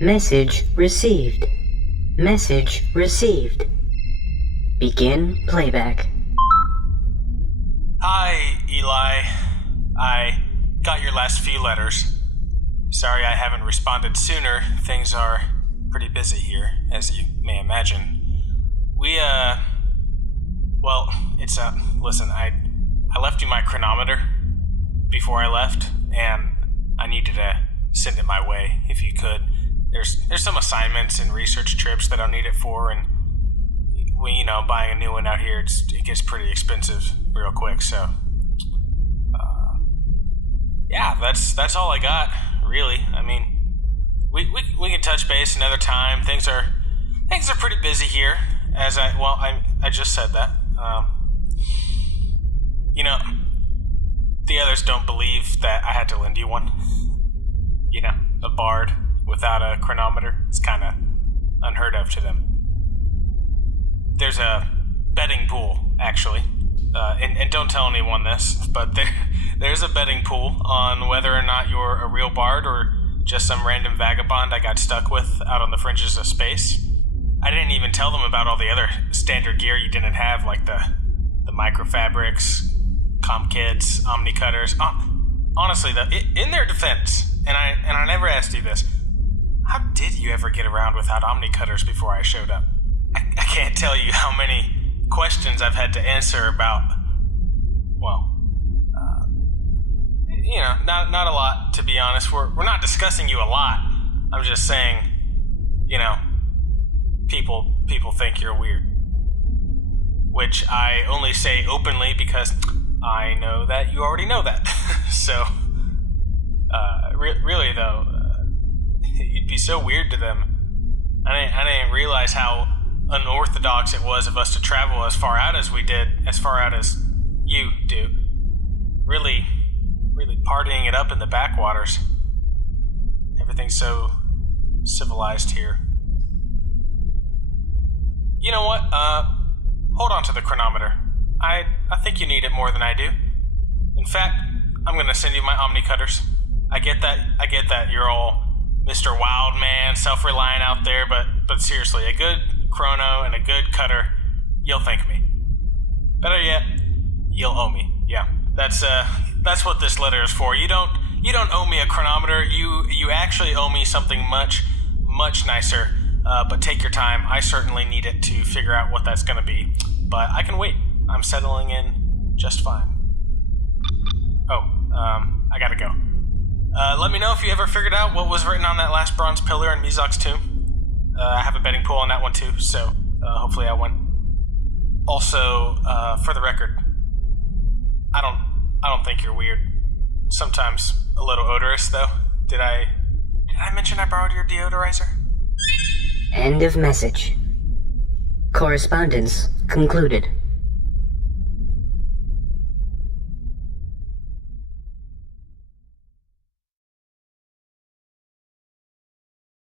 Message received. Message received. Begin playback. Hi, Eli. I got your last few letters. Sorry I haven't responded sooner. Things are pretty busy here, as you may imagine. Listen, I left you my chronometer before I left, and I needed to send it my way, if you could. There's some assignments and research trips that I'll need it for, and buying a new one out here, it gets pretty expensive real quick, so yeah, that's all I got, really. I mean, we can touch base another time. Things are pretty busy here, I just said that. The others don't believe that I had to lend you one. A bard without a chronometer. It's kind of unheard of to them. There's a betting pool, actually. And don't tell anyone this, but there's a betting pool on whether or not you're a real bard or just some random vagabond I got stuck with out on the fringes of space. I didn't even tell them about all the other standard gear you didn't have, like the microfabrics, comp kits, omni cutters. Honestly, though, in their defense, and I never asked you this, how did you ever get around without omni cutters before I showed up? I can't tell you how many questions I've had to answer about, not a lot, to be honest. We're not discussing you a lot. I'm just saying, people think you're weird. Which I only say openly because I know that you already know that. So, really though, you'd be so weird to them. I didn't realize how unorthodox it was of us to travel as far out as we did, as far out as you do. Really partying it up in the backwaters. Everything's so civilized here. You know what? Hold on to the chronometer. I think you need it more than I do. In fact, I'm gonna send you my omni cutters. I get that you're all Mr. Wild Man, self-reliant out there, but seriously, a good chrono and a good cutter, you'll thank me. Better yet, you'll owe me. Yeah, that's what this letter is for. You don't owe me a chronometer. You actually owe me something much nicer. But take your time. I certainly need it to figure out what that's gonna be. But I can wait. I'm settling in just fine. I gotta go. Let me know if you ever figured out what was written on that last bronze pillar in Mizok's tomb. I have a betting pool on that one too, so hopefully I win. Also, for the record, I don't think you're weird. Sometimes a little odorous, though. Did I mention I borrowed your deodorizer? End of message. Correspondence concluded.